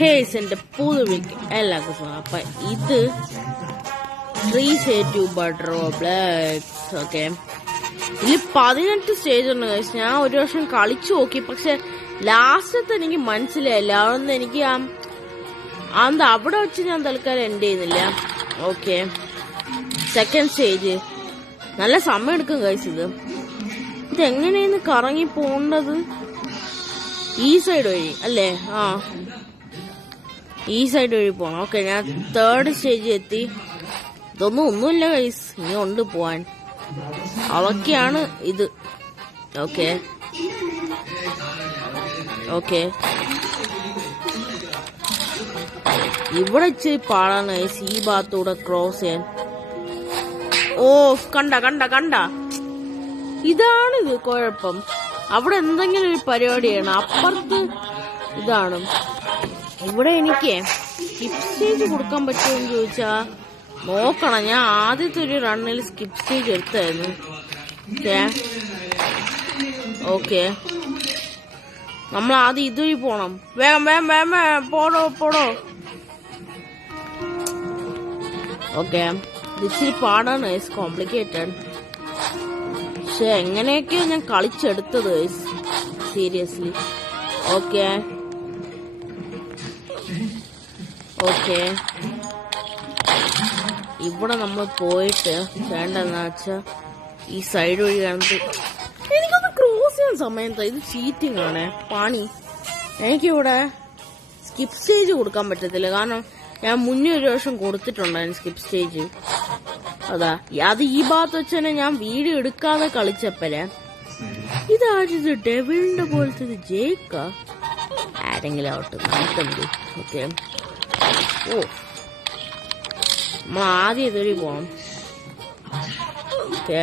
ഹേസിന്റെ പുതുവിക്ക് എല്ലാവർക്കും സ്വാഗതം. അപ്പൊ ഇത് 3 റോബ്ലക്സ്. ഓക്കെ, ഇതിൽ 18 സ്റ്റേജ് ഉണ്ട് ഗൈസ്. ഞാൻ ഒരു വർഷം കളിച്ചു നോക്കി, പക്ഷെ ലാസ്റ്റത്തെ എനിക്ക് മനസ്സിലായില്ല. അതുകൊണ്ട് എനിക്ക് അത് അവിടെ വെച്ച് ഞാൻ തൽക്കാലം എൻഡ് ചെയ്യുന്നില്ല. ഓക്കെ, സെക്കൻഡ് സ്റ്റേജ് നല്ല സമയം എടുക്കും ഗൈസ്. ഇതെങ്ങനെയാണ് കറങ്ങി പോണ്ടത്? ഈ സൈഡ് വഴി അല്ലേ? ഈ സൈഡ് വഴി പോണം. ഓക്കെ, ഞാൻ തേർഡ് സ്റ്റേജിൽ എത്തി. ഒന്നുമില്ല ഗൈസ്, ഇനി ഉണ്ട് പോവാൻ. അതൊക്കെയാണ് ഇത്. ഓക്കെ ഓക്കെ, ഇവിടെ ഇച്ചിരി പാടാണ് ഗൈസ്, ഈ ഭാഗത്തൂടെ ക്രോസ് ചെയ്യാൻ. ഓ, കണ്ട ഇതാണിത് കുഴപ്പം. അവിടെ എന്തെങ്കിലും ഒരു പരിപാടിയാണ്. അപ്പുറത്ത് ഇതാണ്. ഇവിടെ എനിക്ക് സ്കിപ്പ് സ്റ്റേജ് കൊടുക്കാൻ പറ്റുമെന്ന് ചോദിച്ചാ നോക്കണം. ഞാൻ ആദ്യത്തെ ഒരു റണ്ണിൽ സ്കിപ്പ് സ്റ്റേജ് എടുത്തായിരുന്നു. ഓക്കെ, നമ്മൾ ആദ്യം ഇതുവഴി പോണം. വേഗം പോടോ. ഓക്കെ, ഇച്ചിരി പാടാണ്, ഇറ്റ്സ് കോംപ്ലിക്കേറ്റഡ്. പക്ഷെ എങ്ങനെയൊക്കെയോ ഞാൻ കളിച്ചെടുത്തത് സീരിയസ്ലി. ഓക്കെ ഇവിടെ നമ്മൾ പോയിട്ട് വേണ്ടെന്ന് വെച്ചാ ഈ സൈഡ് വഴി കാണുന്നത് എനിക്കൊന്ന് ക്രോസ് ചെയ്യാൻ സമയം. ഇത് ചീറ്റിംഗ് ആണ്, പണി. എനിക്കിവിടെ സ്കിപ്പ് സ്റ്റേജ് കൊടുക്കാൻ പറ്റത്തില്ല, കാരണം ഞാൻ മുന്നേ ഒരു വർഷം കൊടുത്തിട്ടുണ്ടായിരുന്നു സ്കിപ്പ് സ്റ്റേജ്. അത് ഈ ഭാഗത്ത് വെച്ച് തന്നെ ഞാൻ വീഡിയോ എടുക്കാതെ കളിച്ചപ്പരെ. ഇതായത് ഡെവിളിന്റെ പോലത്തെ ജയിക്ക ആരെങ്കിലും ആവട്ടെ, നമുക്കെന്ത്. ഓക്കെ, ഓ, നമ്മൾ ആദ്യം ഇതൊരു പോണം. ഓക്കെ,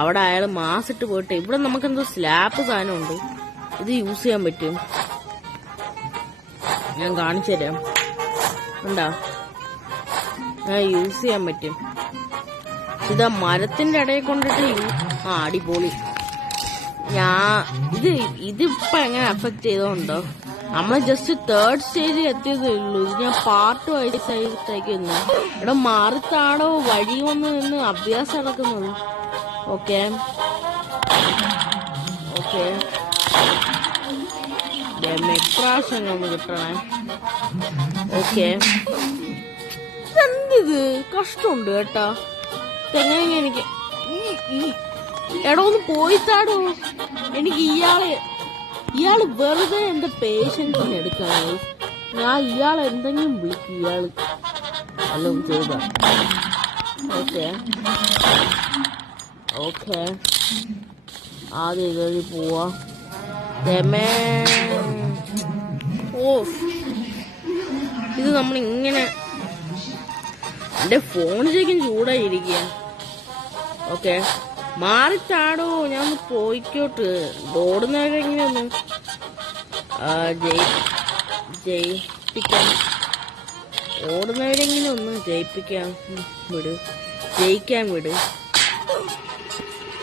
അവിടെ അയാൾ മാസിട്ട് പോയിട്ട് ഇവിടെ നമുക്കെന്തോ സ്ലാപ്പ് സാധനമുണ്ട്. ഇത് യൂസ് ചെയ്യാൻ പറ്റും, ഞാൻ കാണിച്ചു തരാം. ഉണ്ടോ? യൂസ് ചെയ്യാൻ പറ്റും. ഇതാ മരത്തിന്റെ ഇടയിൽ കൊണ്ടിട്ട് അടിപൊളി. ഇതിപ്പോ എങ്ങനെ അഫക്ട് ചെയ്തോണ്ടോ? നമ്മള് ജസ്റ്റ് തേർഡ് സ്റ്റേജിൽ എത്തിയതേ ഉള്ളൂ. ഇത് ഞാൻ പാർട്ട് വൈകിട്ടേക്കുന്നു. ഇവിടെ മാറിത്താടോ വഴി വന്ന് നിന്ന് അഭ്യാസം നടക്കുന്നത്. ഓക്കെ മെപ്രാശം ഒന്ന് കിട്ടണേ. ഓക്കെ, എന്തിത് കഷ്ടമുണ്ട് കേട്ടാ. എങ്ങനെ എനിക്ക് എടോ ഒന്ന് പോയിത്താടോ. എനിക്ക് ഇയാള് വെറുതെ എന്റെ പേഷ്യൻസിന് എടുക്കാണ്. ഞാൻ ഇയാൾ എന്തെങ്കിലും വിളിക്കും, ഇയാള് എല്ലാം ചെയ്ത. ഓക്കെ ആദ്യം ഇതൊരു പോവാ. ഇത് നമ്മളിങ്ങനെ എന്റെ ഫോൺ ശരിക്കും ചൂടായിരിക്കുക. ഓക്കെ, മാറിത്താടോ, ഞാൻ ഒന്ന് പോയിക്കോട്ട്. ഓടുന്നവരെ എങ്ങനെയൊന്ന് ജയിപ്പിക്കാം. ഓടുന്നവരെങ്ങനെ ഒന്ന് ജയിക്കാൻ വിട്.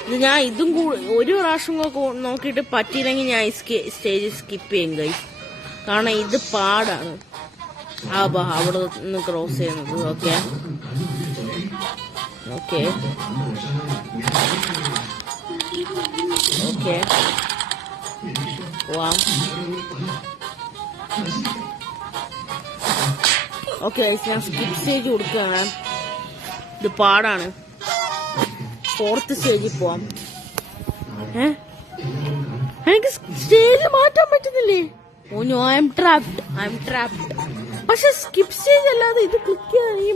ഇത് ഞാൻ ഇതും ഒരു പ്രാവശ്യം നോക്കിയിട്ട് പറ്റിയില്ലെങ്കിൽ ഞാൻ സ്റ്റേജ് സ്കിപ്പ് ചെയ്യും ഗൈസ്, കാരണം ഇത് പാടാണ്. അവിടെ നിന്ന് ക്രോസ് ചെയ്യുന്നത്. ഓക്കെ പോവാം. ഓക്കെ, ഞാൻ സ്കിപ്പ് സ്റ്റേജ് കൊടുക്കുകയാണ്. ഇത് പാടാണ്. ഫോർത്ത് സ്റ്റേജിൽ പോവാം. എനിക്ക് സ്റ്റേജ് മാറ്റാൻ പറ്റുന്നില്ലേ? Oh no, I am trapped. പക്ഷെ സ്കിപ്പ് സ്റ്റേജ് അല്ലാതെ ഇത് ക്ലിക്ക് ചെയ്യാൻ എനിക്ക്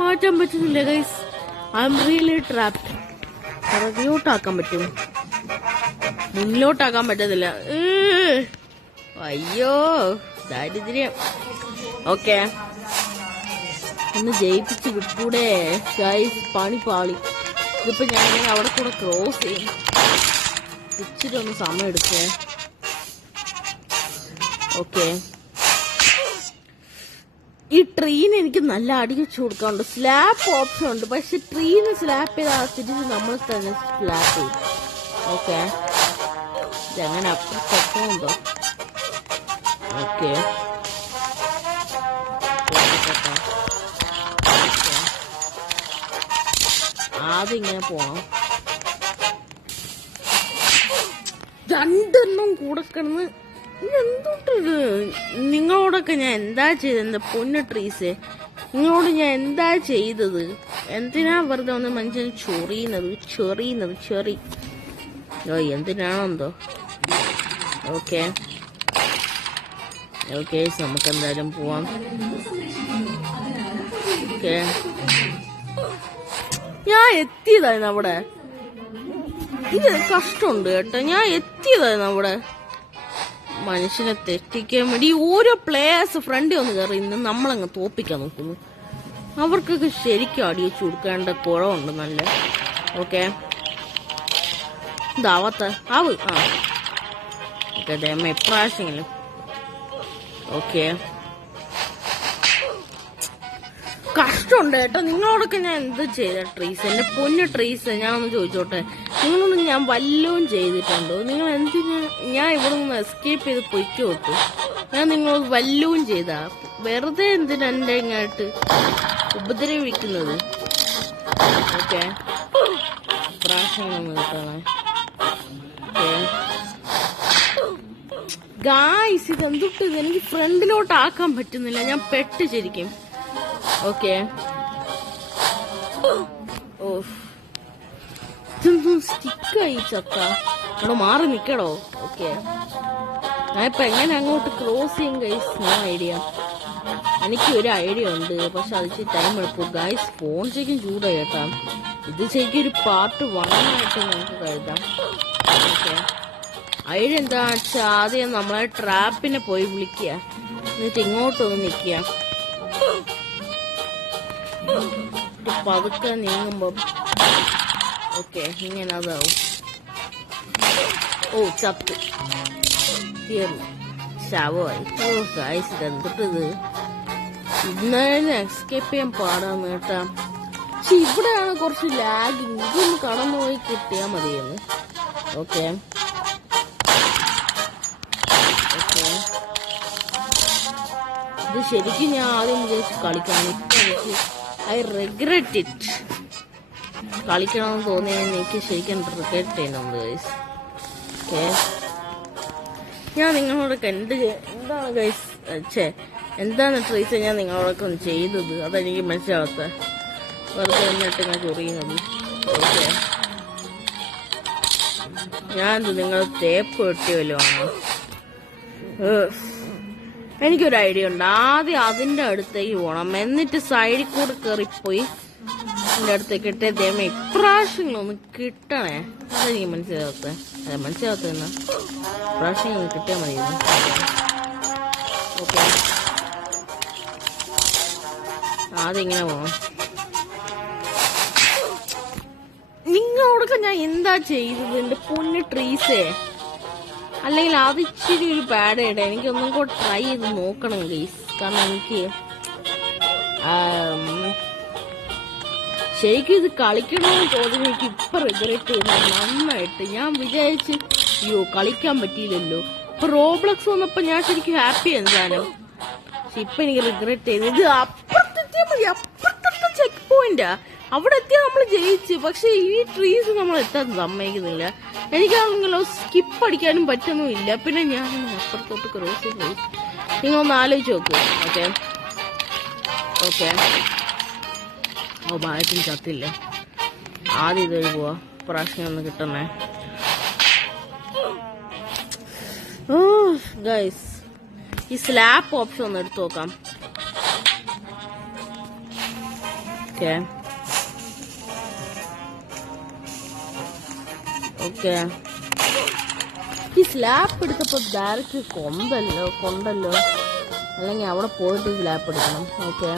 മാറ്റാൻ പറ്റുന്നില്ല guys. I am really trapped. പുറകോട്ടാക്കാൻ പറ്റും, മുന്നിലോട്ടാക്കാൻ പറ്റത്തില്ല. അയ്യോ ദാരിദ്ര്യം. ഓക്കെ, ഒന്ന് ജയിപ്പിച്ച് വിട്ടൂടെ ഗൈസ്, പണി പാളി. ഇതിപ്പോ ഞാൻ അവിടെ കൂടെ ക്രോസ് ചെയ്യും. ഇച്ചിരി ഒന്ന് സമയം എടുക്കേ. ഓക്കെ, ഈ ട്രീന് എനിക്ക് നല്ല അടി വെച്ച് കൊടുക്കാറുണ്ട്. സ്ലാപ്പ് ഓപ്ഷൻ ഉണ്ട്, പക്ഷെ ട്രീന് സ്ലാപ്പ് ചെയ്ത് തിരിച്ച് നമ്മൾ തന്നെ സ്ലാപ്പ് ചെയ്യും. ഓക്കെ, ഇതെങ്ങനെ അപ്പുറത്തെത്തുന്നുണ്ടോ? ഓക്കെ. ആദ്യം ഇങ്ങനെ പോണം. രണ്ടെണ്ണം കൂടെ കിടന്ന് എന്തുട്ടത്? നിങ്ങളോടൊക്കെ ഞാൻ എന്താ ചെയ്തത്? എന്റെ പൊന്നു ട്രീസ്, നിങ്ങളോട് ഞാൻ എന്താ ചെയ്തത്? എന്തിനാ വെറുതെ ഒന്ന് മനുഷ്യൻ ചൊറിയുന്നത്? ചെറി എന്തിനാണെന്തോ. ഓക്കെ ഓക്കെ, നമുക്ക് എന്തായാലും പോവാം. ഓക്കെ, ഞാൻ എത്തിയതായിരുന്നു അവിടെ. ഇത് കഷ്ടമുണ്ട് കേട്ടോ. ഞാൻ എത്തിയതായിരുന്നു അവിടെ മനുഷ്യനെ തെറ്റിക്കാൻ വേണ്ടി. ഓരോ പ്ലേയേഴ്സ് ഫ്രണ്ടിൽ ഒന്ന് കയറി ഇന്ന് നമ്മളങ്ങ് തോപ്പിക്കാൻ നോക്കുന്നു. അവർക്കൊക്കെ ശരിക്കും അടിയച്ചു കൊടുക്കേണ്ട കുഴമുണ്ട് നല്ല. ഓക്കെ, ഇതാവത്ത ആവ്. ഓക്കെ, ദൈവമേ ഇപ്രാവശ്യങ്ങളും. ഓക്കെ, കഷ്ടമുണ്ട് കേട്ടോ. നിങ്ങളോടൊക്കെ ഞാൻ എന്ത് ചെയ്ത ട്രീസ്? എന്റെ പൊന്നു ട്രീസ്, ഞാനൊന്ന് ചോദിച്ചോട്ടെ, നിങ്ങളൊന്നും ഞാൻ വല്ലതും ചെയ്തിട്ടുണ്ടോ? നിങ്ങൾ എന്തിനാ ഞാൻ ഇവിടെ നിന്ന് എസ്കേപ്പ് ചെയ്ത് പൊയ്ക്കോട്ടു? ഞാൻ നിങ്ങളോട് വല്ലതും ചെയ്താ? വെറുതെ എന്തിനാ എന്റെ ഇങ്ങോട്ട് ഉപദ്രവിക്കുന്നത്? ഓക്കെ, പ്രാവശ്യം കിട്ടണേ. ഗായ്സ്, ഇതെന്തൊട്ട് എനിക്ക് ഫ്രണ്ടിലോട്ട് ആക്കാൻ പറ്റുന്നില്ല. ഞാൻ പെട്ട് ശരിക്കും. ഓക്കെ, ഇതൊന്നും സ്റ്റിക്കായി ചത്ത. അവിടെ മാറി നിക്കടോ. ഓക്കെ, ഞാനിപ്പോ എങ്ങനെ അങ്ങോട്ട് ക്രോസ് ചെയ്യും ഗൈസ്? No idea. എനിക്ക് ഒരു ഐഡിയ ഉണ്ട്, പക്ഷെ അത് ടൈം എടുക്കും ഗൈസ്. ഫോൺ ശരിക്കും ചൂടായി കേട്ടാ. ഇത് ശരിക്കും ഒരു പാർട്ട് 1 ആയിട്ട് നമുക്ക് കരുതാം. ഓക്കെ, ഐഡിയ എന്താ വെച്ചാൽ ആദ്യം നമ്മളെ ട്രാപ്പിനെ പോയി വിളിക്കുക, എന്നിട്ട് ഇങ്ങോട്ടൊന്ന് നിക്കുക. പതുക്കെ നീങ്ങുമ്പോ ഓക്കെ ഇങ്ങനെ അതാവും. ഓ, ചത്ത് തീർന്നു, ശവമായി. ഓ ഗൈസ്, ഇതെന്തിട്ടത്? ഇന്നാലും എസ്കേപ്പ് ചെയ്യാൻ പാടാന്ന് കേട്ടാ. പക്ഷെ ഇവിടെയാണ് കുറച്ച് ലാഗിങ്. ഇതൊന്ന് കടന്നു പോയി കിട്ടിയാ മതിയെന്ന്. ഓക്കെ ഓക്കെ, ഇത് ശരിക്കും ഞാൻ ആദ്യം വിചാരിച്ച് കളിക്കണം. ഇപ്പൊ എനിക്ക് ഐ റിഗ്രറ്റ് ഇറ്റ്. കളിക്കണമെന്ന് തോന്നിയാൽ എനിക്ക് ശരിക്കും റിഗ്രറ്റ് ചെയ്യുന്നുണ്ട് ഗൈസ്. ഓക്കെ, ഞാൻ നിങ്ങളോടൊക്കെ എന്താണ് ഗൈസ് എന്താണ് ട്രീസ് ഞാൻ നിങ്ങളോടൊക്കെ ഒന്ന് ചെയ്തത്? അതെനിക്ക് മനസ്സിലാവാത്ത. വെറുതെ എന്നിട്ട് ഞാൻ ചൊറിയുന്നത്. ഓക്കെ, ഞാനെന്ത് നിങ്ങൾ തേപ്പ് കിട്ടിയല്ലോ ആണോ? എനിക്കൊരു ഐഡിയ ഉണ്ട്. ആദ്യം അതിന്റെ അടുത്തേക്ക് പോണം, എന്നിട്ട് സൈഡിൽ കൂടെ കയറിപ്പോയി എന്റെ അടുത്തേക്ക് ഇട്ടേ. ദൈവം ഇപ്രാവശ്യങ്ങളൊന്ന് കിട്ടണേ. അതെനിക്ക് മനസ്സിലാവാത്ത എന്നാ ഇപ്രാവശ്യങ്ങളൊന്ന് കിട്ടിയാൽ മതി. ഓക്കെ, ആദ്യം ഇങ്ങനെ പോണം. നിങ്ങളോടൊക്കെ ഞാൻ എന്താ ചെയ്തത് എന്റെ പൊന്നു ട്രീസേ? അല്ലെങ്കിൽ അത് ഇച്ചിരി ഒരു ബാഡ് ഐഡിയ. എനിക്കൊന്നും കൂടെ ട്രൈ ചെയ്ത് നോക്കണം ഗൈസ്. കാരണം എനിക്ക് ശരിക്കും ഇത് കളിക്കണമെന്ന് തോന്നുന്നു. എനിക്ക് ഇപ്പൊ റിഗ്രറ്റ് ചെയ്യുന്നത് നന്നായിട്ട്. ഞാൻ വിചാരിച്ച് അയ്യോ കളിക്കാൻ പറ്റിയില്ലല്ലോ. ഇപ്പൊ റോബ്ലക്സ് വന്നപ്പോ ഞാൻ ശരിക്കും ഹാപ്പി എന്തായാലും. പക്ഷെ ഇപ്പൊ എനിക്ക് റിഗ്രറ്റ് ചെയ്യുന്നത്. ഇത് അപ്പുറത്തെത്തിയാൽ മതി. അപ്പുറത്തെ ചെക്ക് പോയിന്റാ. അവിടെ എത്തിയാൽ നമ്മൾ ജയിച്ച്. പക്ഷെ ഈ ട്രീസ് നമ്മൾ എത്താൻ സമ്മതിക്കുന്നില്ല. എനിക്കാണെങ്കിലോ സ്കിപ്പ് അടിക്കാനും പറ്റുന്നുമില്ല. പിന്നെ ഞാൻ അപ്പുറത്തോട്ട് ക്രോസ് ചെയ്ത് നിങ്ങളൊന്ന് ആലോചിച്ച് നോക്ക്. ഓക്കെ ഓക്കെ, ഓ ഭാഗത്തിന് ചത്തില്ല. ആദ്യം ഇതൊരു പോവാ. പ്രാവശ്യം ഒന്ന് കിട്ടണേ. ഓ ഗൈസ്, ഈ സ്ലാപ്പ് ഓപ്ഷൻ ഒന്ന് എടുത്തു നോക്കാം. ഓക്കെ ഓക്കെ, ഈ സ്ലാപ്പ് എടുത്തപ്പോ ഡയറക്റ്റ് കൊണ്ടല്ലോ. അല്ലെങ്കിൽ അവിടെ പോയിട്ട് സ്ലാപ്പ് എടുക്കണം. ഓക്കെ,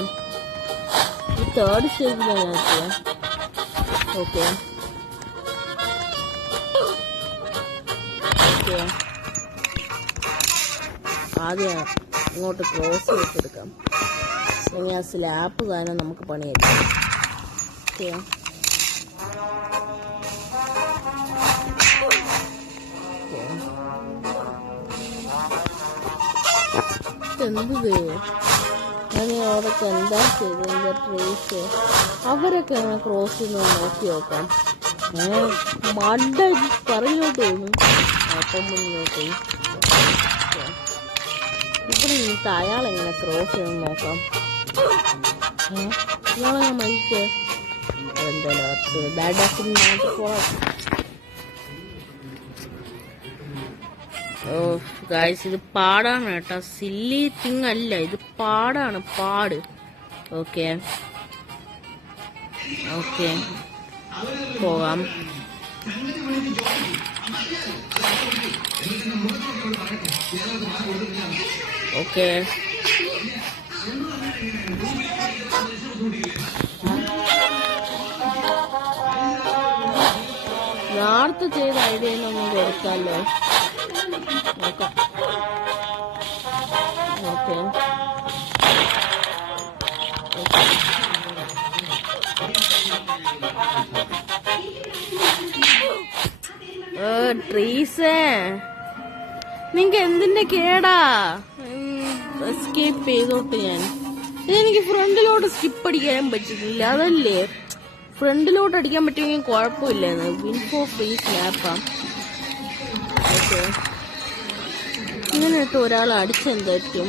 ഈ തേർഡ് സ്റ്റേജിലാണ് എത്തിയത്. ഓക്കെ ഓക്കെ, ആദ്യം ഇങ്ങോട്ട് ക്രോസ് ചെയ്തെടുക്കാം. അല്ലെങ്കിൽ ആ സ്ലാപ്പ് കാരണം നമുക്ക് പണിയായിരിക്കും. ഓക്കെ ഓക്കെ, എന്ത് ഞാൻ അവിടൊക്കെ എന്താ ചെയ്ത് എന്താ ട്രേസ് അവരൊക്കെ അങ്ങനെ ക്രോസ് ചെയ്ത് നോക്കി നോക്കാം. മണ്ട പറഞ്ഞോട്ട് തോന്നും. അപ്പം മുന്നോട്ട് ഇവിടെ നിന്നിട്ട് അയാളെങ്ങനെ ക്രോസ് ചെയ്ത് നോക്കാം. ഇയാളെ മരിച്ചേ ഗൈസ് ഇത് പാടാണ് കേട്ടോ, സില്ലി തിങ് അല്ല, ഇത് പാടാണ്, പാട്. ഓക്കെ ഓക്കെ പോകാം. ഓക്കെ നേരത്തെ ചെയ്ത ഐഡിയ ഒന്നും കൊടുക്കാമല്ലോ. നോക്കാം. ഓക്കെ ട്രീസേ നിങ്ങക്ക് എന്തിന്റെ കേടാ? സ്കിപ്പ് ചെയ്തോട്ട് ഞാൻ ഇതെനിക്ക് ഫ്രണ്ടിലോട്ട് സ്കിപ്പ് അടിക്കാൻ പറ്റില്ല. അതല്ലേ ഫ്രണ്ടിലോട്ട് അടിക്കാൻ പറ്റുമെങ്കിൽ കുഴപ്പമില്ലായിരുന്നു. വിൻ ഫോർ ഫ്രീ സ്നാപ്പാ. ഓക്കെ ഇങ്ങനെ ഇട്ട് ഒരാൾ അടിച്ചെന്ത് പറ്റും?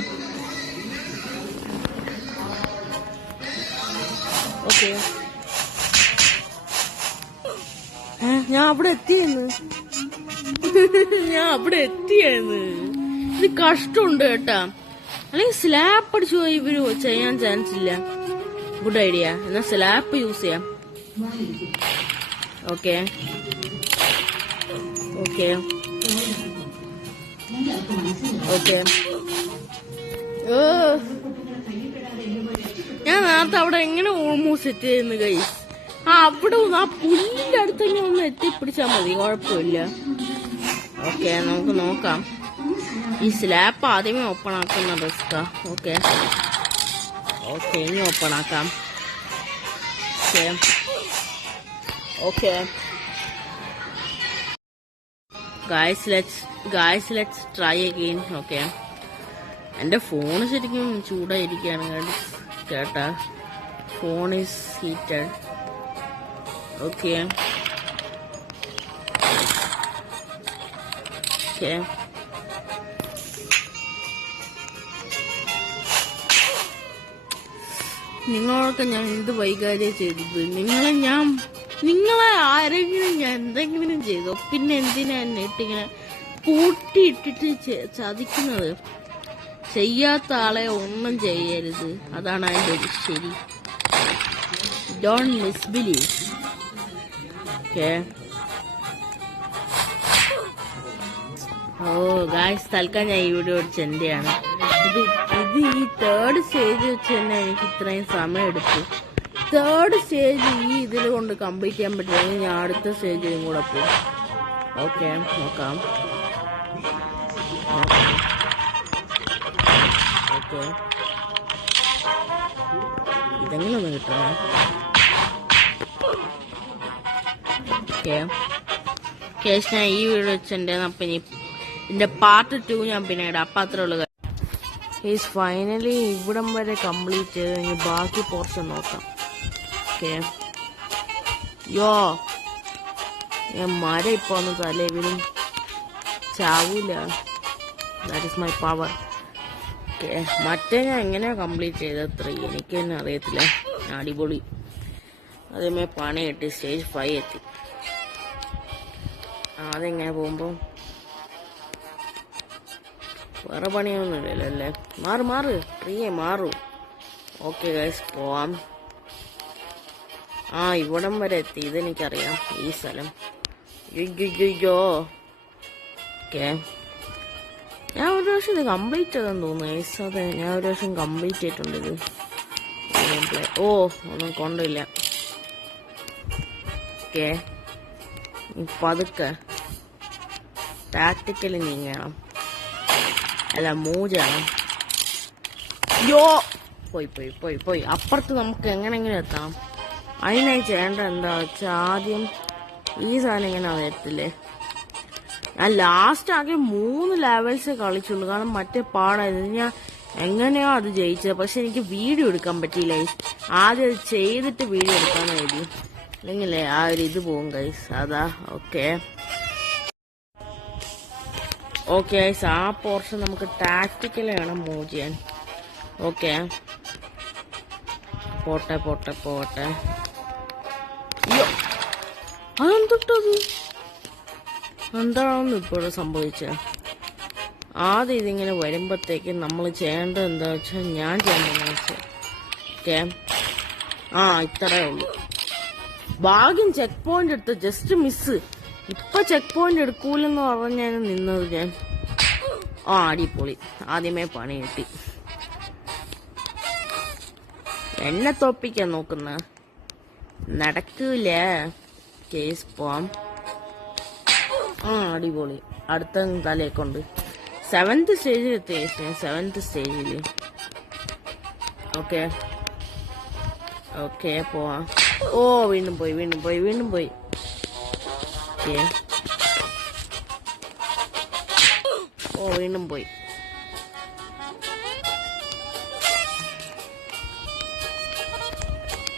ഓക്കെ ഞാൻ അവിടെ എത്തിയെന്ന് ഇത് കഷ്ടമുണ്ട് കേട്ടാ. അല്ലെങ്കിൽ സ്ലാപ്പ് അടിച്ചു പോയി ഇവര് ചെയ്യാൻ ചാൻസ് ഇല്ല. Good idea. എന്നാ സ്ലാപ്പ് യൂസ് ചെയ്യാം. ഓക്കെ ഓക്കെ ഓക്കെ ഞാൻ നേരത്തെ അവിടെ എങ്ങനെ ഓൾമോസ്റ്റ് സെറ്റ് ചെയ്യുന്നു ഗൈസ്. അവിടെ ആ പുല്ലിന്റെ അടുത്തെങ്കിലും ഒന്ന് എത്തിപ്പിടിച്ചാ മതി, കുഴപ്പമില്ല. ഓക്കെ നമുക്ക് നോക്കാം. ഈ സ്ലാപ്പ് ആദ്യമേ ഓപ്പൺ ആക്കുന്ന റിസ്കാ. ഓക്കെ ഓക്കെ ഇനി ഓപ്പൺ ആക്കാം. Okay okay guys let's try again. Okay എന്റെ ഫോൺ ശരിക്കും ചൂടായിരിക്കാണ് കേട്ടാ. Phone is heated. Okay okay നിങ്ങളൊക്കെ ഞാൻ എന്ത് വൈകാര്യം ചെയ്തത്? നിങ്ങളെ ആരെങ്കിലും ഞാൻ എന്തെങ്കിലും ചെയ്തോ? പിന്നെ എന്തിനാ എന്നെ ഇട്ടിങ്ങനെ കൂട്ടിയിട്ടിട്ട് ചതിക്കുന്നത്? ചെയ്യാത്ത ആളെ ഒന്നും ചെയ്യരുത്, അതാണ് അതിന്റെ ഒരു ശരി. ഡോണ്ട് മിസ്ബിലീവ്. ഓക്കെ ഓ ഗായ്സ് തൽക്കാലം ഞാൻ ഈ വീഡിയോ അടിച്ച് എന്റെയാണ്. ഇത് ഈ തേർഡ് സ്റ്റേജ് വെച്ച് തന്നെ എനിക്ക് ഇത്രയും സമയം എടുത്തു. തേർഡ് സ്റ്റേജ് ഈ ഇതിൽ കൊണ്ട് കംപ്ലീറ്റ് ചെയ്യാൻ പറ്റില്ലെങ്കിൽ ഞാൻ അടുത്ത സ്റ്റേജിലും കൂടെ പോകും. ഓക്കെ നോക്കാം. ഓക്കെ ഇതെങ്ങനെ ഒന്ന് കിട്ടണേ. ഓക്കെ കേസ് ഞാൻ ഈ വീഡിയോ വെച്ചിട്ടുണ്ടായിരുന്നു. അപ്പം ഇനി ഇതിന്റെ പാർട്ട് 2 ഞാൻ പിന്നെ ഇടാം. അപ്പം അത്രേ ഉള്ളൂ. ഈസ് ഫൈനലി ഇവിടം വരെ കംപ്ലീറ്റ് ചെയ്ത് ഇനി ബാക്കി പോർഷൻ നോക്കാം. ഓക്കെ യോ ഞാൻ മരം ഇപ്പൊ ഒന്ന് തലേവിലും ചാവൂല. That is my power. Okay മറ്റേ ഞാൻ എങ്ങനെയാ കംപ്ലീറ്റ് ചെയ്തത്ര എനിക്ക് തന്നെ അറിയത്തില്ല. അടിപൊളി. അതേമേ പണി കിട്ടി. സ്റ്റേജ് 5 എത്തി. അതെങ്ങനെ പോകുമ്പോ വേറെ പണിയൊന്നുമില്ലല്ലോ അല്ലേ? മാറ് പ്രിയേ മാറൂ. ഓക്കെ ഗൈസ് പോവാം. ഇവിടം വരെ എത്തി. ഇതെനിക്കറിയാം ഈ സ്ഥലം. യോ ഓക്കെ ഞാൻ ഒരു പ്രാവശ്യം ഇത് കംപ്ലീറ്റ് ചെയ്തെന്ന് തോന്നുന്നു ഗൈസ്. അതെ ഞാൻ ഒരു പ്രാവശ്യം കംപ്ലീറ്റ് ചെയ്തിട്ടുണ്ട് ഇത്. ഒന്നും കൊണ്ടില്ല. ഓക്കെ പതുക്കെ ടാക്ടിക്കലി നീങ്ങണം, അല്ല മൂവ് ചെയ്യണം. യോ പോയി അപ്പുറത്ത് നമുക്ക് എങ്ങനെങ്കിലും എത്തണം. അതിനായി ചെയ്യേണ്ട എന്താ വെച്ചാൽ ആദ്യം ഈ സാധനം ഇങ്ങനെ വരത്തില്ലേ. ഞാൻ ലാസ്റ്റ് ആകെ 3 ലെവൽസ് കളിച്ചുള്ളൂ, കാരണം മറ്റേ പാടായിരുന്നു. എങ്ങനെയോ അത് ജയിച്ചത്. പക്ഷെ എനിക്ക് വീഡിയോ എടുക്കാൻ പറ്റിയില്ല. ആദ്യം അത് ചെയ്തിട്ട് വീഡിയോ എടുക്കാൻ കഴിയും, അല്ലെങ്കിലേ ആ ഒരു ഇത് പോകും ഗൈസ്. അതാ. ഓക്കെ ഗൈസ്, ആ പോർഷൻ നമുക്ക് ടാക്ടിക്കലി വേണം മൂവ് ചെയ്യാൻ. ഓക്കെ, പോട്ടെ. അയ്യോ, അതെന്തൊട്ടത്? എന്താണെന്ന് ഇപ്പോഴും സംഭവിച്ചത്. ആദ്യം ഇതിങ്ങനെ വരുമ്പോഴത്തേക്ക് നമ്മൾ ചെയ്യേണ്ടത് എന്താ വെച്ചാൽ, ഞാൻ ചെയ്യേണ്ടതെന്ന് വെച്ചാൽ ഓക്കെ, ഇത്രയേ ഉള്ളൂ. ഭാഗ്യം ചെക്ക് പോയിന്റ് എടുത്ത്, ജസ്റ്റ് മിസ്. ഇപ്പൊ ചെക്ക് പോയിന്റ് എടുക്കൂലെന്ന് പറഞ്ഞാണ് നിന്നത് ഞാൻ. അടിപൊളി, ആദ്യമേ പണി കിട്ടി. എന്നെ തോപ്പിക്കാൻ നോക്കുന്ന നടക്കൂല. കേസ് പോവാം. അടിപൊളി. അടുത്ത തലേക്കൊണ്ട് 7th സ്റ്റേജിൽ എത്തി. 7th സ്റ്റേജിൽ. ഓക്കെ പോവാം. വീണ്ടും പോയി. വീണ്ടും പോയി.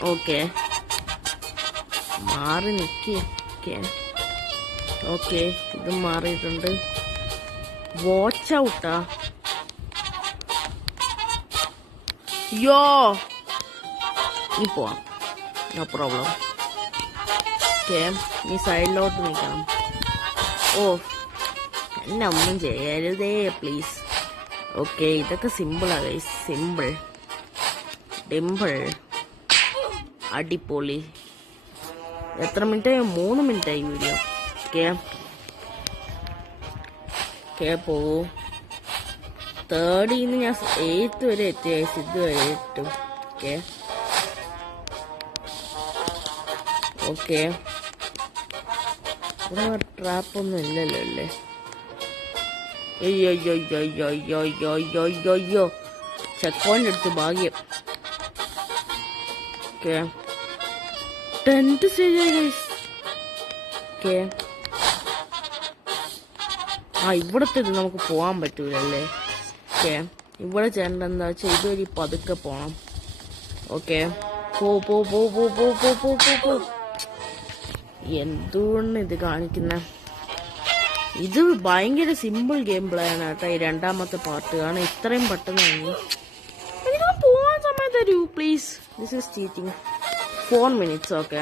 ഓക്കെ, മാറി നിക്ക്. ഓക്കെ, ഇത് മാറിയിട്ടുണ്ട്. വാച്ച് ഔട്ടാ. യോ, നീ പോവാം, നോ പ്രോബ്ലം. ഓക്കെ, നീ സൈഡിലോട്ട് നിൽക്കണം. എന്നെ ഒന്നും ചെയ്യരുതേ പ്ലീസ്. ഓക്കെ, ഇതൊക്കെ സിമ്പിളാ ഗൈസ്. ഡിംപിൾ. അടിപൊളി. എത്ര മിനിറ്റായി? 3 മിനിറ്റായി വീഡിയോ. ഓക്കെ പോകൂ. 3rd ഞാൻ 8th വരെ എത്തി. ഇതുവരെ 8. ഓക്കെ, ഇവിടെ ട്രാപ്പൊന്നും ഇല്ലല്ലോ അല്ലേ? അയ്യോ, ചെക്ക് പോയിന്റ് എടുത്ത് ഭാഗ്യം. Okay, 10th സ്റ്റേജായി guys. ഓക്കെ, ഇവിടത്തെ ഇത് നമുക്ക് പോകാൻ പറ്റൂലല്ലേ? ഓക്കെ, ഇവിടെ ചെയ്യേണ്ട എന്താ വെച്ചാൽ ഇതൊരു പതുക്കെ പോണം. ഓക്കെ, പോ. എന്തുകൊണ്ട് ഇത് കാണിക്കുന്ന? ഇത് ഭയങ്കര സിമ്പിൾ ഗെയിം പ്ലേ ആണ് കേട്ടോ, ഈ 2ാമത്തെ പാർട്ട്. കാരണം ഇത്രയും പെട്ടെന്ന് എനിക്ക് പോവാൻ സമയം തരൂ please. This is cheating. 4 minutes. Okay,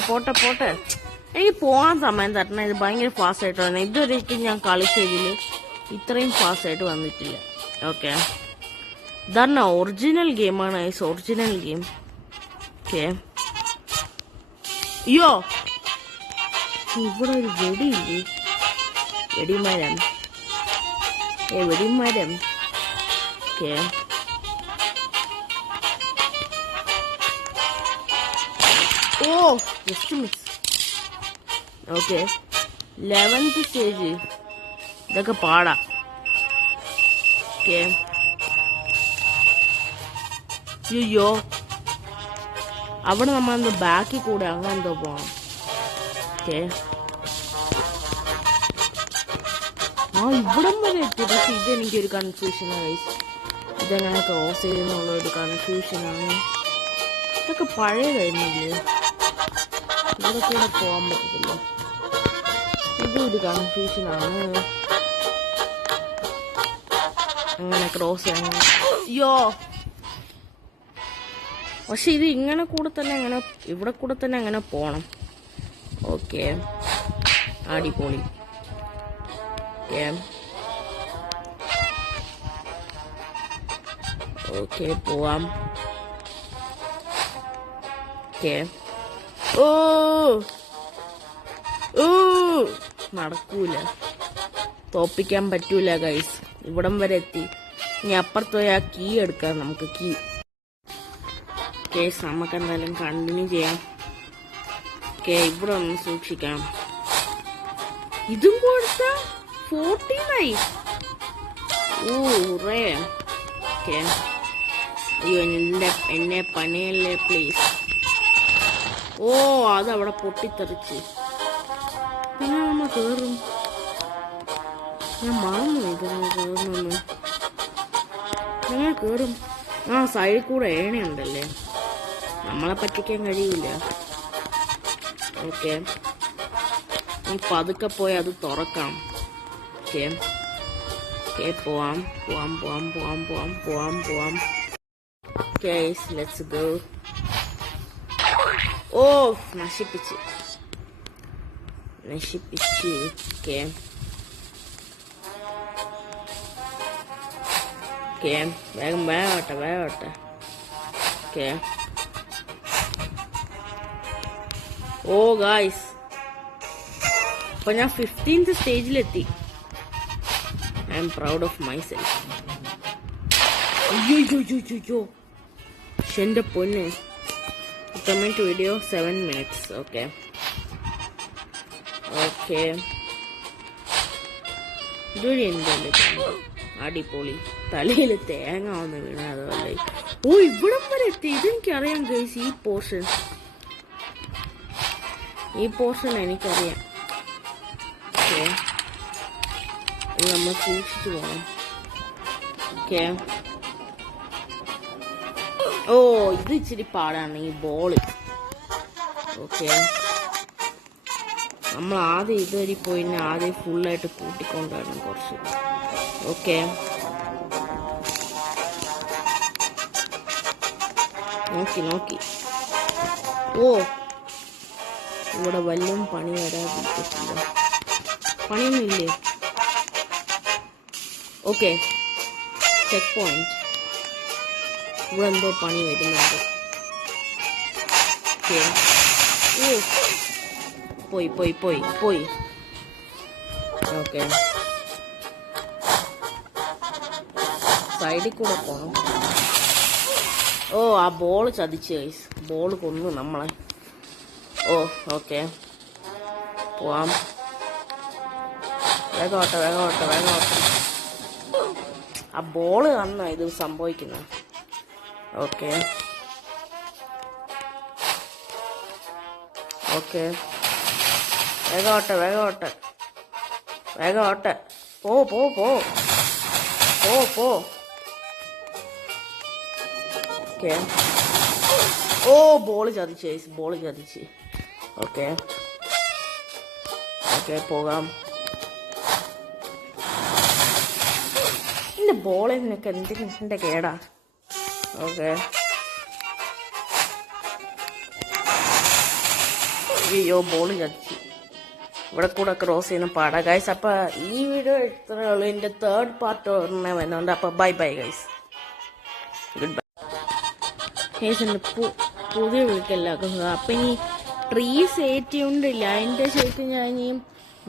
പോട്ടെ. എനിക്ക് പോവാൻ സമയം തരണം. ഇത് ഭയങ്കര ഫാസ്റ്റ് ആയിട്ട് വരണം. ഇതുവരെയ്ക്കും ഞാൻ കളിച്ചതിൽ ഇത്രയും ഫാസ്റ്റ് ആയിട്ട് വന്നിട്ടില്ല. ഓക്കെ, ഇതാണ് ഒറിജിനൽ ഗെയിമാണ്. Original game. ഓക്കെ, അയ്യോ, ഇവിടെ ഒരു വെടിയില്ലേ? വെടിമരം. Okay, just miss. Okay, 11th stage. ഇതൊക്കെ പാടാ. ഓക്കെ, അയ്യോ, അവിടെ നമ്മളെന്തോ ബാക്കിൽ കൂടെ അങ്ങനെ എന്തോ പോണം. ഓക്കെ, ഇവിടം വരെ എത്തി. പക്ഷെ ഇതെനിക്കൊരു കൺഫ്യൂഷനാണ്. ഇതെങ്ങനെ ക്രോസ് ചെയ്യുന്നുള്ള ഒരു കൺഫ്യൂഷനാണ്. ഇതൊക്കെ പഴയതായിരുന്നില്ലേ? ഇവിടെ കൂടെ പോകാൻ പറ്റത്തില്ല. ഇതൊരു കൺഫ്യൂഷനാണ്. അങ്ങനെ ക്രോസ് ചെയ്യാൻ. അയ്യോ, പക്ഷെ ഇത് ഇങ്ങനെ കൂടെ തന്നെ അങ്ങനെ ഇവിടെ കൂടെ തന്നെ അങ്ങനെ പോണം. ഓക്കെ, അടിപൊളി. ഓക്കെ, പോവാം. ഓക്കെ, നടക്കൂല, തോപ്പിക്കാൻ പറ്റൂല ഗൈസ്. ഇവിടം വരെ എത്തി. ഇനി അപ്പുറത്ത് പോയി ആ കീ എടുക്കാം നമുക്ക്. കീ കേസ് നമുക്ക് എന്തായാലും കണ്ടിന്യൂ ചെയ്യാം. ഓക്കെ, ഇവിടെ ഒന്ന് സൂക്ഷിക്കാം. ഇതും കൊടുത്ത 14 ഓക്കെ, അയ്യോ, എന്നെ പണിയല്ലേ പ്ലീസ്. അതവിടെ പൊട്ടിത്തെറിച്ച്. പിന്നെ നമ്മൾ എങ്ങനെ കേറും? ഞാൻ മറന്നു ഇതൊന്ന് കേറണമെന്ന്. എങ്ങനെ കേറും? ആ സൈഡിൽ കൂടെ ഏണയുണ്ടല്ലേ, നമ്മളെ പറ്റിക്കാൻ കഴിയില്ല. ഓക്കെ, നീ പതുക്കെ പോയി അത് തുറക്കാം. ഓക്കെ ഓക്കെ, പോവാം പോവാം പോവാം പോവാം പോവാം പോവാം പോവാം. Guys let's go. ഓ നശിപ്പിച്ച്. ഓക്കെ ഓക്കെ, വേഗം വേഗോട്ടെ. ഓക്കെ, ഓ ഗായ്സ്, അപ്പൊ ഞാൻ 15th സ്റ്റേജിലെത്തി. I am proud of myself. അയ്യോ, എന്റെ പൊന്ന്. Comment video 7 minutes. ഓക്കെ ഇതൊരു എന്തല്ലേ അടിപൊളി. തലയിൽ തേങ്ങ വന്ന് വീണ അതുപോലെ. ഓ ഇവിടം വരെ എത്തി. ഇതെനിക്കറിയാം ഗൈസ്. ഈ പോർഷൻ എനിക്കറിയാം. ഓക്കെ, നമ്മൾ സൂക്ഷിച്ചു പോകണം. ഓക്കെ, ഓ ഇത് ഇച്ചിരി പാടാണ് ഈ ബോള്. ഓക്കെ, നമ്മൾ ആദ്യം ഇതുവരെ പോയി ആദ്യം ഫുള്ളായിട്ട് കൂട്ടിക്കൊണ്ടാണ് കുറച്ച്. ഓക്കെ, നോക്കി. ഓ ഇവിടെ വല്ലതും പണി വരാതിരിക്കത്തില്ല. പണിയൊന്നും ഇല്ലേ? Okay, check point. ഇവിടെ എന്തോ പണി വരുന്നുണ്ട്. പോയി. ഓക്കെ, സൈഡിൽ കൂടെ പോണം. ഓ ആ ബോള് ചതിച്ചു ഗൈസ്. ബോള് കൊന്നു നമ്മളെ. ഓ ഓക്കെ, പോവാം. വേഗോട്ടെ. ആ ബോള് കാണുന്ന ഇത് സംഭവിക്കുന്നത്. ഓക്കെ വേഗോട്ടെ. പോ. ഓക്കെ, ഓ ബോള് ചതിച്ച്. ഓക്കെ പോകാം. എന്റെ ബോളെ നിനക്ക് എന്തിന്റെ കേടാ? ഓക്കെ, അയ്യോ ബോള് ചതിച്ച്. ഇവിടെ കൂടെ ക്രോസ് ചെയ്യുന്ന പാടാ ഗൈസ്. അപ്പൊ ഈ വീഡിയോ ഇത്രയേ ഉള്ളൂ. എന്റെ 3rd പാർട്ട് ഒരെണ്ണേ വരുന്നുണ്ട്. അപ്പൊ bye guys, good bye guys. എന്റെ പുതിയ വീട്ടിലാക്കും. അപ്പൊ ഇനി ട്രീസ് ഏറ്റിയുണ്ടില്ല. അതിന്റെ ശരിക്കും ഞാൻ ഇനി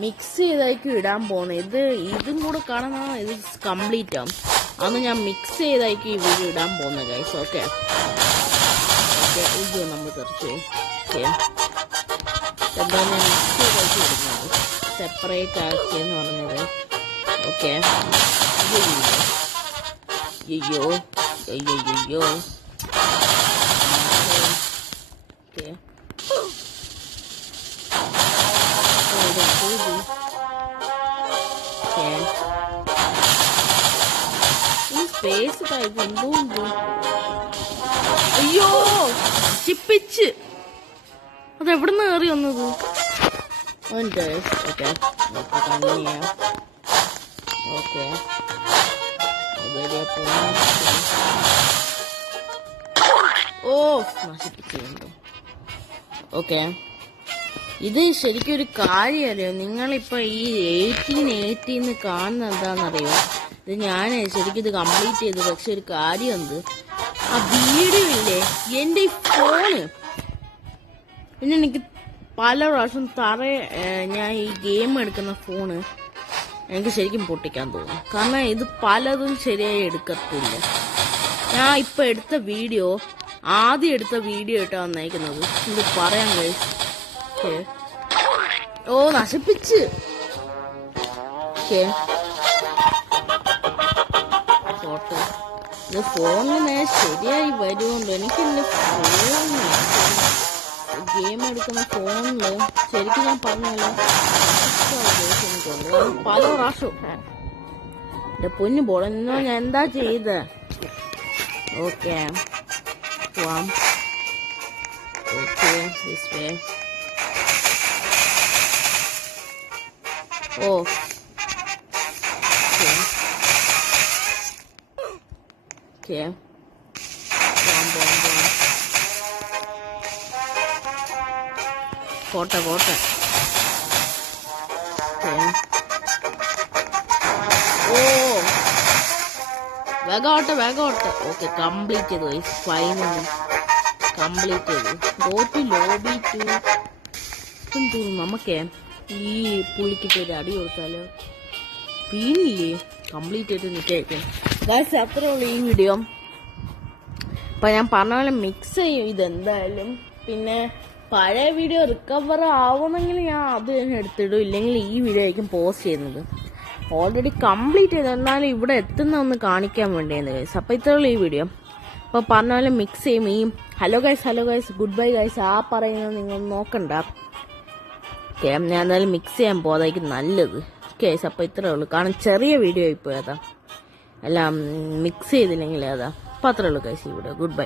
മിക്സ് ചെയ്തായിരിക്കും ഇടാൻ പോകുന്നത്. ഇതും കൂടെ കാണുന്ന ഇത് കംപ്ലീറ്റ് ആവും. അന്ന് ഞാൻ മിക്സ് ചെയ്തായിരിക്കും ഈ വീഡിയോ ഇടാൻ പോകുന്നത് ഗൈസ്. ഓക്കെ ഇത് നമ്മൾ തെറിച്ചു. ഓക്കെ, എന്താ ഞാൻ മിക്സ് ചെയ്തായിരിക്കും ഇടുന്നത്, സെപ്പറേറ്റ് ആക്കിയെന്ന് പറഞ്ഞത്. ഓക്കെ, അയ്യോ ഓക്കെ, ഈ സ്പേസ് ടൈപ്പ് എന്തോ അയ്യോ ചിപ്പിച്ച്. അതെവിടുന്ന് കയറി വന്നത്? ഓക്കെ ഓ നശിപ്പിച്ചു. ഓക്കെ, ഇത് ശരിക്കും ഒരു കാര്യമറിയോ? നിങ്ങളിപ്പോ ഈ 18 കാണുന്ന എന്താണെന്നറിയോ? ഇത് ഞാൻ ശരിക്കും ഇത് കംപ്ലീറ്റ് ചെയ്തു. പക്ഷെ ഒരു കാര്യം എന്ത്, ആ വീഡിയോ ഇല്ലേ, എന്റെ ഈ ഫോണ് പിന്നെ എനിക്ക് പല പ്രാവശ്യം ഞാൻ ഈ ഗെയിം എടുക്കുന്ന ഫോണ് എനിക്ക് ശരിക്കും പൊട്ടിക്കാൻ തോന്നും. കാരണം ഇത് പലതും ശരിയായി എടുക്കത്തില്ല. ഞാൻ ഇപ്പൊ ആദ്യം എടുത്ത വീഡിയോ ഇട്ടാ വന്നേക്കുന്നത്. ഇത് പറയാൻ കഴിയും. ഓ നശിപ്പിച്ച്. ഫോട്ടോ ഇത് ഫോണിന് ശരിയായി വരുമല്ലോ. എനിക്ക് എന്റെ ഫോണിന് ഗെയിം എടുക്കുന്ന ഫോണില് ശരിക്കും ഞാൻ പറഞ്ഞല്ലോ എനിക്കുണ്ട് പല പ്രാവശ്യവും എന്റെ പൊന്നു പോളെന്നോ ഞാൻ എന്താ ചെയ്ത്. ഓക്കെ പോവാം. Okay this way. ഓ ഓക്കെ പോട്ടെ പോട്ടെ. ഓ വേഗോട്ടെ. ഓക്കെ കംപ്ലീറ്റ് ചെയ്തു. ഫൈനലി കംപ്ലീറ്റ് ചെയ്തു. Go to lobby to. തോന്നുന്നു നമുക്കേ ഈ പുള്ളിക്കിട്ട് ഒരു അടി കൊടുത്താലോ. വീണില്ലേ കംപ്ലീറ്റ് ആയിട്ട് നിൽക്കായിരിക്കും. ഗൈസ് അത്രേ ഉള്ളൂ ഈ വീഡിയോ. അപ്പം ഞാൻ പറഞ്ഞ പോലെ മിക്സ് ചെയ്യും ഇതെന്തായാലും. പിന്നെ പഴയ വീഡിയോ റിക്കവർ ആവുമെങ്കിൽ ഞാൻ അത് തന്നെ എടുത്തിടും, ഇല്ലെങ്കിൽ ഈ വീഡിയോ ആയിരിക്കും പോസ്റ്റ് ചെയ്യുന്നത്. ഓൾറെഡി കംപ്ലീറ്റ് ചെയ്ത് എന്നാലും ഇവിടെ എത്തുന്ന ഒന്ന് കാണിക്കാൻ വേണ്ടിയാണ് ഗൈസ്. അപ്പം ഇത്രയുള്ളൂ ഈ വീഡിയോ. അപ്പോൾ പറഞ്ഞ പോലെ മിക്സ് ചെയ്യും. ഈ hello guys good bye guys ആ പറയുന്നത് നിങ്ങൾ നോക്കണ്ട. ഓക്കെ ഞാൻ എന്തായാലും മിക്സ് ചെയ്യാൻ പോകാതായിരിക്കും നല്ലത്. ഓക്കെ അപ്പോൾ ഇത്രേ ഉള്ളൂ. കാരണം ചെറിയ വീഡിയോ ഇപ്പോൾ അതാ എല്ലാം മിക്സ് ചെയ്തില്ലെങ്കിൽ അതാ. അപ്പോൾ അത്രേ ഉള്ളൂ ഗൈസ് ഈ വീഡിയോ. Good bye.